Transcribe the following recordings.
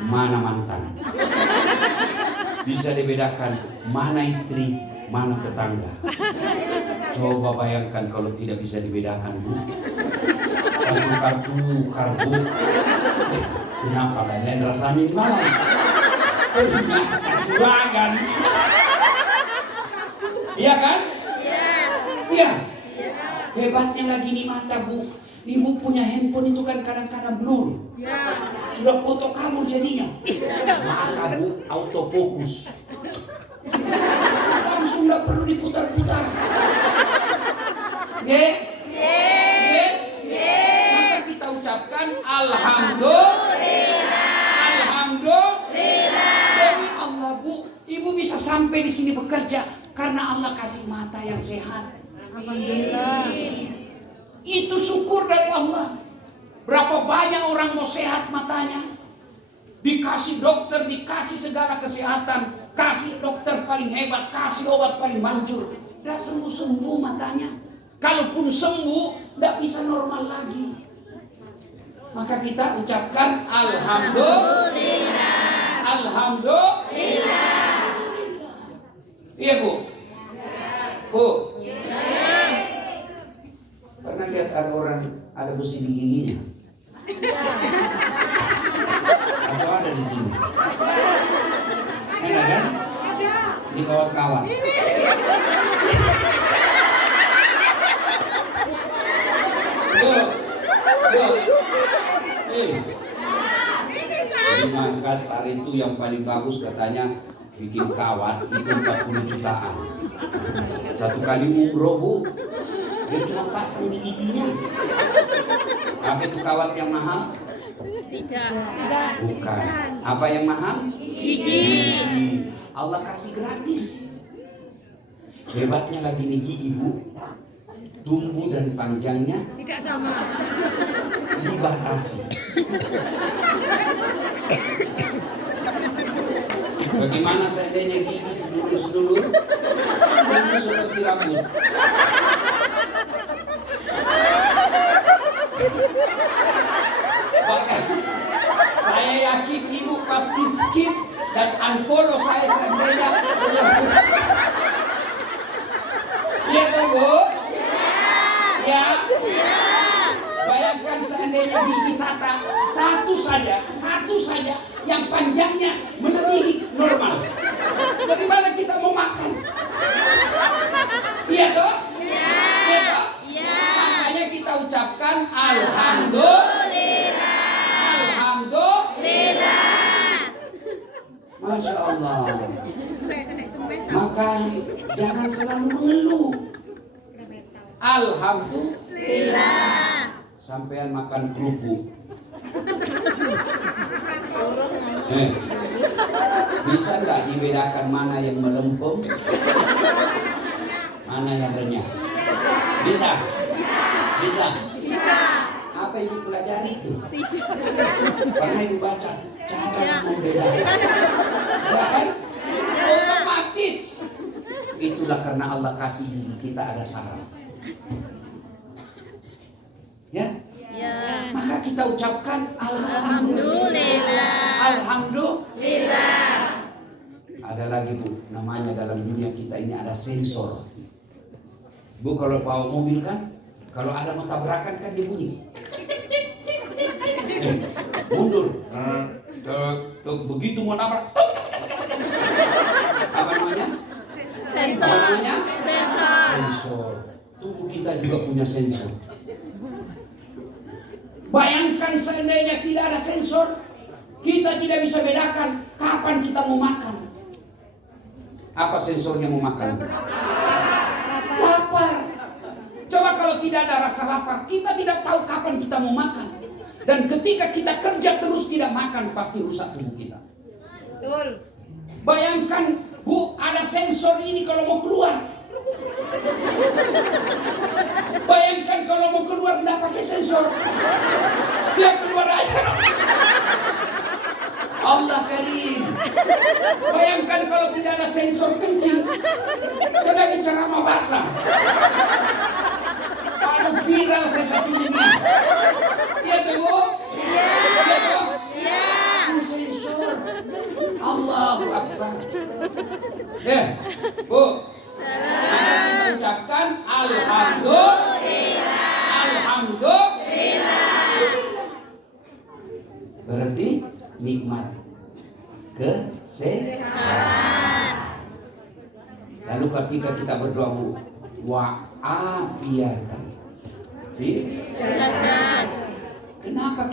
mana mantan. Bisa dibedakan mana istri, mana tetangga. Coba bayangkan kalau tidak bisa dibedakan, Bu. Kartu. Kenapa lain rasanya di mana? Terus kecurangan. Iya kan? Iya. Hebatnya lagi nih mata, Bu. Ibu punya handphone itu kan kadang-kadang blur. Sudah foto kabur jadinya. Maka Bu autofokus. Langsung nggak perlu diputar-putar. Maka kita ucapkan alhamdulillah. Alhamdulillah. Demi Allah, Bu, Ibu bisa sampai di sini bekerja karena Allah kasih mata yang sehat. Alhamdulillah. Itu syukur dari Allah. Berapa banyak orang mau sehat matanya, dikasih dokter, dikasih segala kesehatan, kasih dokter paling hebat, kasih obat paling manjur, tidak sembuh-sembuh matanya. Kalaupun sembuh, tidak bisa normal lagi. Maka kita ucapkan alhamdulillah. Alhamdulillah. Iya, Bu. Bu. Pernah lihat ada orang ada besi di giginya? Atau ada di sini? Enak kan? Di kawan-kawan. Mas Kasar itu yang paling bagus katanya bikin kawat itu 40 jutaan. Satu kali umroh, Bu, dia cuma pasang di giginya. Apa itu kawat yang mahal? Tidak. Bukan. Apa yang mahal? Gigi. Allah kasih gratis. Hebatnya lagi nih gigi, Bu. Tumbuh dan panjangnya Tidak sama. dibatasi. Bagaimana seandainya gigi sedulur-sedulur tumbuh seperti rambut? Saya yakin Ibu pasti skip dan unfollow saya seandainya. Iya kan, Bu? Ya. Bayangkan seandainya gigi satu saja yang panjangnya melebihi normal. Bagaimana kita mau makan? Iya toh? Iya toh? Makanya kita ucapkan alhamdulillah. Alhamdulillah. Masya Allah. Maka jangan selalu mengeluh. Alhamdulillah. Sampean makan kerupuk. Bisa nggak dibedakan mana yang melempem, mana yang renyah? Bisa? Bisa? Bisa. Apa Ibu pelajari itu? Tidak. Pernah Ibu baca cara membedakan? Ya kan? Otomatis. Itulah karena Allah kasih gigi kita ada saraf. Ya? Ya. Maka kita ucapkan Alhamdulillah. Alhamdulillah. Ada lagi, Bu, namanya dalam dunia kita ini ada sensor. Bu, kalau bawa mobil kan, kalau ada mau tabrakan kan dia bunyi. Mundur. Begitu mau nabrak. Apa namanya? Sensor. Apa namanya? Sensor. Sensor. Tubuh kita juga punya sensor. Bayangkan seandainya tidak ada sensor, kita tidak bisa bedakan kapan kita mau makan. Apa sensornya mau makan? Lapar. Coba kalau tidak ada rasa lapar, kita tidak tahu kapan kita mau makan. Dan ketika kita kerja terus tidak makan, pasti rusak tubuh kita. Betul. Bayangkan, Bu, ada sensor ini kalau mau keluar. Bayangkan kalau mau keluar tidak pakai sensor, dia keluar aja. Allah Karim. Bayangkan kalau tidak ada sensor kencing, sedang ceramah basah. Aduh, viral saya satu ini. Iya tuh, Bu? Iya tuh? Bu. Maka kita ucapkan alhamdulillah. Alhamdulillah. Berarti nikmat kesehatan. Lalu ketika kita berdoa Bu, wa afiatan fi Jasad. Kenapa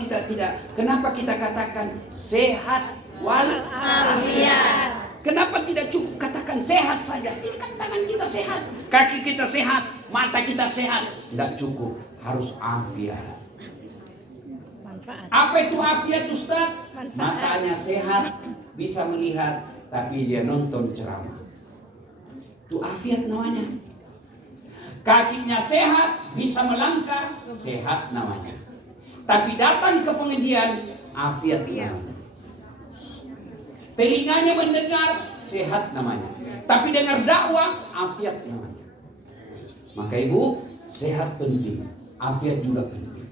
kita katakan sehat wal Afiat. Kenapa tidak cukup katakan sehat saja? Ini kan tangan kita sehat, kaki kita sehat, mata kita sehat. Tidak cukup, harus afiat. Manfaat. Apa itu afiat Ustaz? Manfaat. Matanya sehat, bisa melihat, tapi dia nonton ceramah. Itu afiat namanya. Kakinya sehat, bisa melangkah, sehat namanya. Tapi datang ke pengajian, afiat namanya. Telinganya mendengar, sehat namanya. Tapi dengar dakwah, afiat namanya. Maka Ibu, sehat penting, afiat juga penting.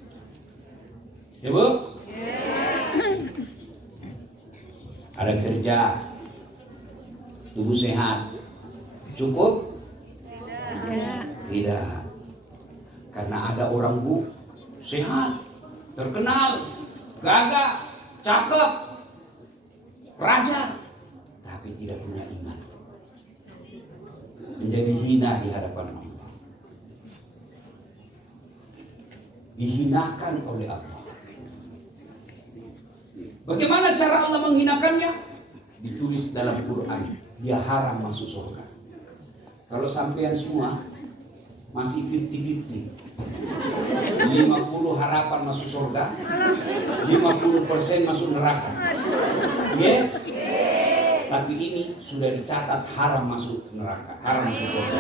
Ibu? Ada kerja, tubuh sehat, cukup? Tidak. Karena ada orang Bu, sehat, terkenal, gagah, cakep, raja, tapi tidak punya iman, menjadi hina di hadapan Allah, dihinakan oleh Allah. Bagaimana cara Allah menghinakannya? Ditulis dalam Quran, dia haram masuk surga. Kalau sampean semua masih 50-50, 50 harapan masuk surga, 50% masuk neraka. Ya? Tapi ini sudah dicatat haram masuk neraka, haram masuk surga.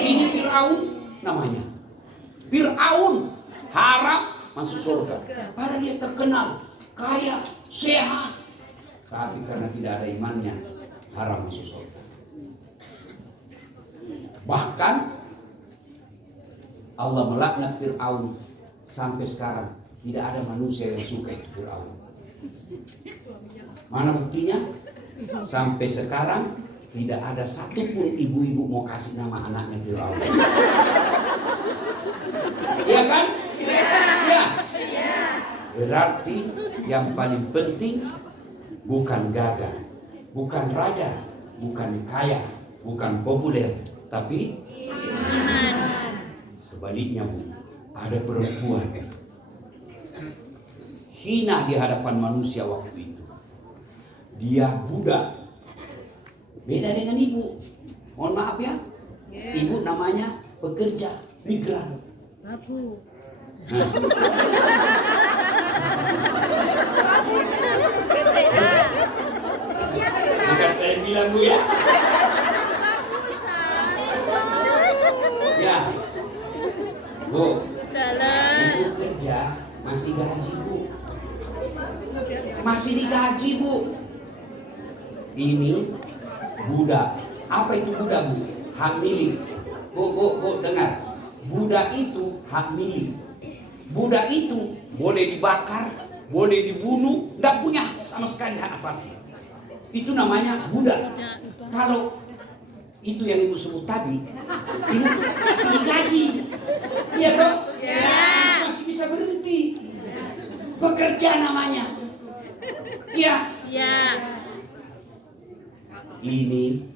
Ini Fir'aun namanya. Fir'aun haram masuk surga. Padahal dia terkenal, kaya, sehat. Tapi karena tidak ada imannya, haram masuk surga. Bahkan Allah melaknat Fir'aun sampai sekarang. Tidak ada manusia yang suka itu Fir'aun. Mana buktinya? Sampai sekarang tidak ada satupun ibu-ibu mau kasih nama anaknya Fir'aun. Iya kan? Iya. Berarti yang paling penting bukan gagah, bukan raja, bukan kaya, bukan populer, tapi sebaliknya Bu, ada perempuan hina di hadapan manusia waktu itu. Dia budak, beda dengan ibu. Mohon maaf ya, ibu namanya pekerja migran. Babu. Nah. Bukan saya bilang Bu ya. Ya, Bu, Dalam. ibu kerja masih gaji Bu, masih digaji Bu. Ini budak. Apa itu budak Bu? Hak milik. Bu, dengar. Budak itu hak milik. Budak itu boleh dibakar, boleh dibunuh, tidak punya sama sekali hak asasi. Itu namanya budak. Kalau itu yang ibu sebut tadi, ini masih digaji. Iya toh? Ya. Masih bisa berhenti. Bekerja namanya. Iya. Ya. Ini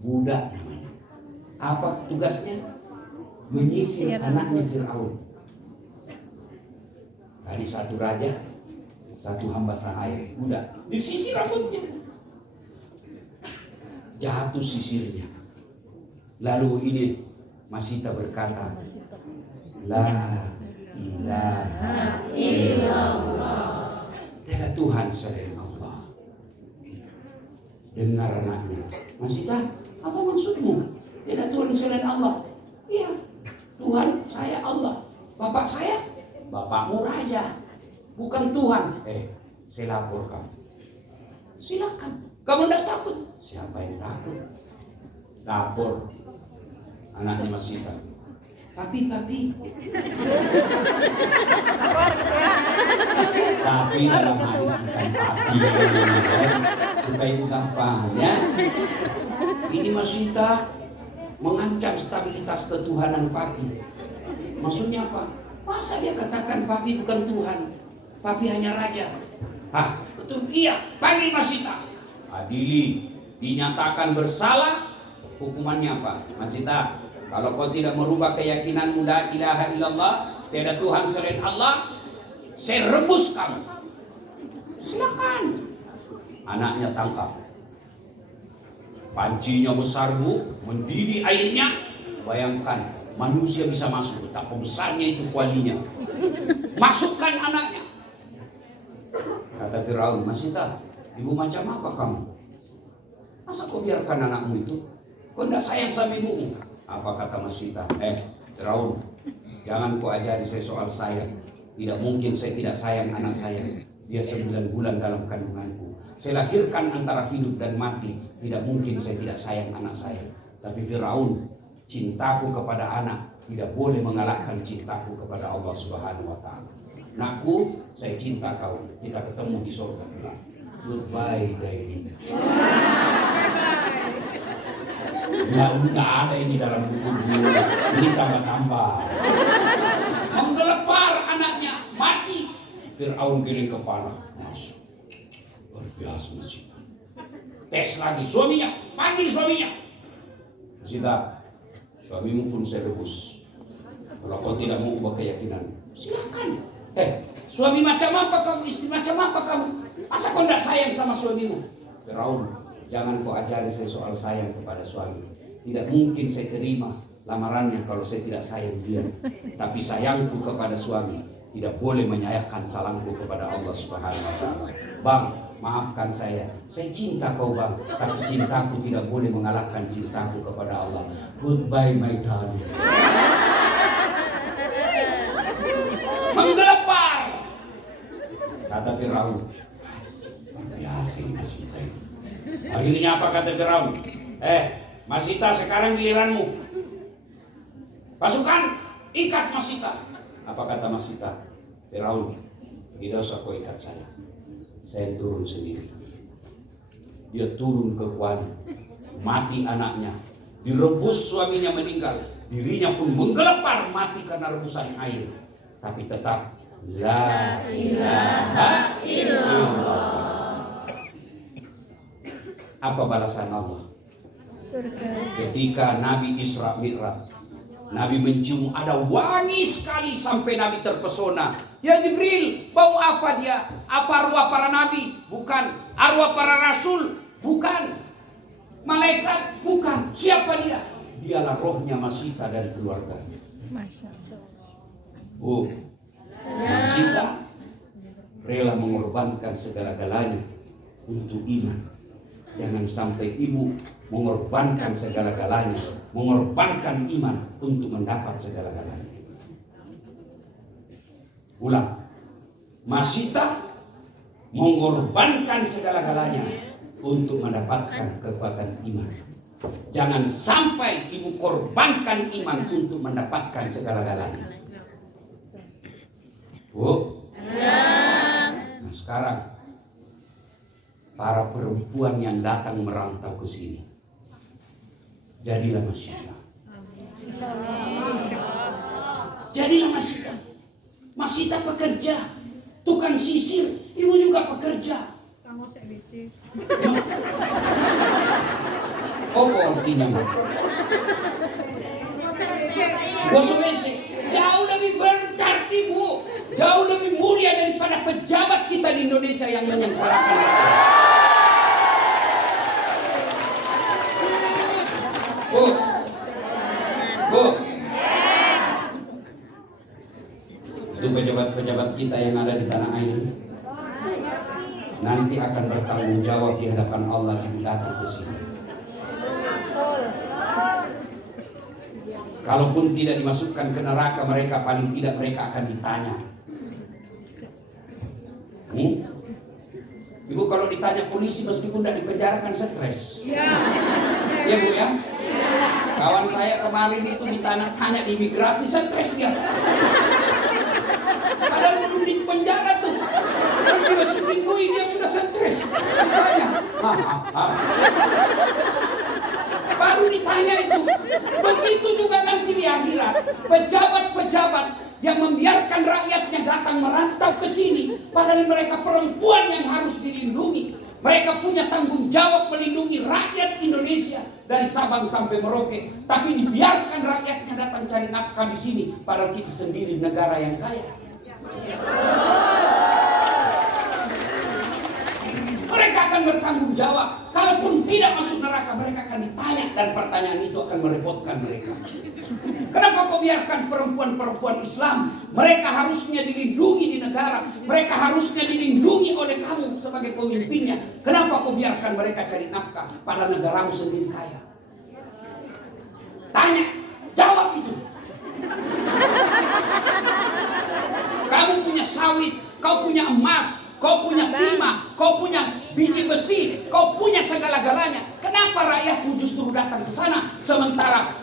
budak namanya. Apa tugasnya? Menyisir anaknya Fir'aun. Tadi satu raja, satu hamba sahaya, budak. Disisir rambutnya. Jatuh sisirnya. Lalu ini Masita berkata, La ilaha illallah. Tiada Tuhan selain Allah. Dengar anaknya, Masita, apa maksudmu? Tiada Tuhan selain Allah. Iya, Tuhan saya Allah. Bapak saya, bapakmu raja, bukan Tuhan. Saya lapor kamu. Silakan. Kamu tidak takut? Siapa yang takut? Lapor anaknya Masita. Tapi dalam hadis bukan tapi. supaya ibu gampang ya. Ini Masita mengancam stabilitas ketuhanan papi. Maksudnya apa? Masa dia katakan papi bukan Tuhan, papi hanya raja? Ah, betul, iya. Panggil Masita. Adili, dinyatakan bersalah. Hukumannya apa? Masita, kalau kau tidak merubah keyakinanmu la ilaha illallah, tiada Tuhan selain Allah, saya rebus kamu. Silakan. Anaknya tangkap. Pancinya besar bu, mendidih airnya. Bayangkan manusia bisa masuk, betapa besarnya itu kualinya. Masukkan anaknya. Kata Firaun, Masita, ibu macam apa kamu? Masa kau biarkan anakmu itu? Kau tidak sayang sama ibumu? Apa kata Masita? Firaun, jangan kau ajari saya soal sayang. Tidak mungkin saya tidak sayang anak saya. Dia 9 bulan dalam kandunganku. Saya lahirkan antara hidup dan mati. Tidak mungkin saya tidak sayang anak saya. Tapi Firaun, cintaku kepada anak tidak boleh mengalahkan cintaku kepada Allah Subhanahu wa taala. Nakku, saya cinta kau. Kita ketemu di surga kelak. Goodbye, Daily. Nggak ada ini dalam buku. Ini tambah-tambah. Menggelepar anaknya, mati. Firaun giling kepala, masuk. Luar biasa Masita. Tes lagi suaminya, panggil suaminya. Masita, suamimu pun saya rebus. Kalau kau tidak mau ubah keyakinan, silakan. Suami macam apa kamu, istri macam apa kamu? Masa kau tidak sayang sama suamimu? Firaun, jangan kau ajari saya soal sayang kepada suami. Tidak mungkin saya terima lamarannya kalau saya tidak sayang dia. Tapi sayangku kepada suami tidak boleh menyayangkan salahku kepada Allah Subhanahu wa taala. Bang, maafkan saya cinta kau bang, tapi cintaku tidak boleh mengalahkan cintaku kepada Allah. Goodbye my darling. Menggelepar. Kata Firaun, biasa ini Masita. Akhirnya apa kata Firaun? Masita, sekarang giliranmu. Pasukan, ikat Masita. Apa kata Masita? Firaun, tidak usah kau ikat saya turun sendiri. Dia turun ke kuali, mati anaknya, direbus suaminya meninggal, dirinya pun menggelepar mati karena rebusan air. Tapi tetap la ilaha illallah. Apa balasan Allah? Ketika Nabi Isra Mi'raj, Nabi mencium ada wangi sekali sampai Nabi terpesona. Ya Jibril, bau apa dia? Apa arwah para nabi? Bukan. Arwah para rasul? Bukan. Malaikat? Bukan. Siapa dia? Dialah rohnya Masita dan keluarganya. Oh, Masita rela mengorbankan segala-galanya untuk iman. Jangan sampai ibu mengorbankan segala-galanya, mengorbankan iman untuk mendapat segala-galanya. Ulang, Masita mengorbankan segala-galanya untuk mendapatkan kekuatan iman. Jangan sampai ibu korbankan iman untuk mendapatkan segala-galanya. Bu, nah sekarang para perempuan yang datang merantau ke sini, jadilah Masita. Jadilah Masita. Masita pekerja, tukang sisir, ibu juga pekerja. Apa artinya? Gosok WC jauh lebih berarti bu, jauh lebih mulia daripada pejabat kita di Indonesia yang menyengsarakan. Bu, itu pejabat-pejabat kita yang ada di tanah air nanti akan bertanggung jawab di hadapan Allah jika datang ke sini. Kalaupun tidak dimasukkan ke neraka mereka, paling tidak mereka akan ditanya. Ibu kalau ditanya polisi meskipun tidak dipenjarakan stres. Ya bu ya. Kawan saya kemarin itu ditanya di imigrasi stres dia. Padahal belum di penjara tuh. Baru dimasukin bui dia sudah stres. Ditanya, Baru ditanya itu. Begitu juga nanti di akhirat, pejabat-pejabat yang membiarkan rakyatnya datang merantau ke sini, padahal mereka perempuan yang harus dilindungi. Mereka punya tanggung jawab melindungi rakyat Indonesia dari Sabang sampai Merauke, tapi dibiarkan rakyatnya datang cari nafkah di sini, padahal kita sendiri negara yang kaya. Mereka akan bertanggung jawab. Kalaupun tidak masuk neraka, mereka akan ditanya, dan pertanyaan itu akan merepotkan mereka. Kenapa kau biarkan perempuan-perempuan Islam? Mereka harusnya dilindungi di negara. Mereka harusnya dilindungi oleh kamu sebagai pemimpinnya. Kenapa kau biarkan mereka cari nafkah padahal negaramu sendiri kaya? Tanya, jawab itu. Kamu punya sawit, kau punya emas, kau punya timah, kau punya biji besi, kau punya segala-galanya. Kenapa rakyatmu justru datang ke sana, sementara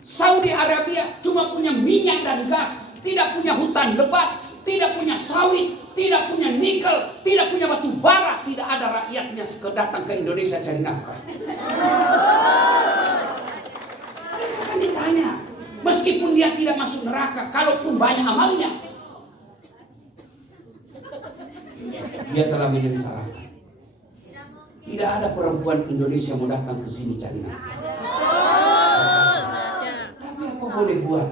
Saudi Arabia cuma punya minyak dan gas, tidak punya hutan lebat, tidak punya sawit, tidak punya nikel, tidak punya batu bara, tidak ada rakyatnya datang ke Indonesia cari nafkah. Mereka akan ditanya, meskipun dia tidak masuk neraka, kalaupun banyak amalnya, dia telah menyengsarakan. Tidak ada perempuan Indonesia mau datang ke sini cari nafkah. Tapi apa boleh buat?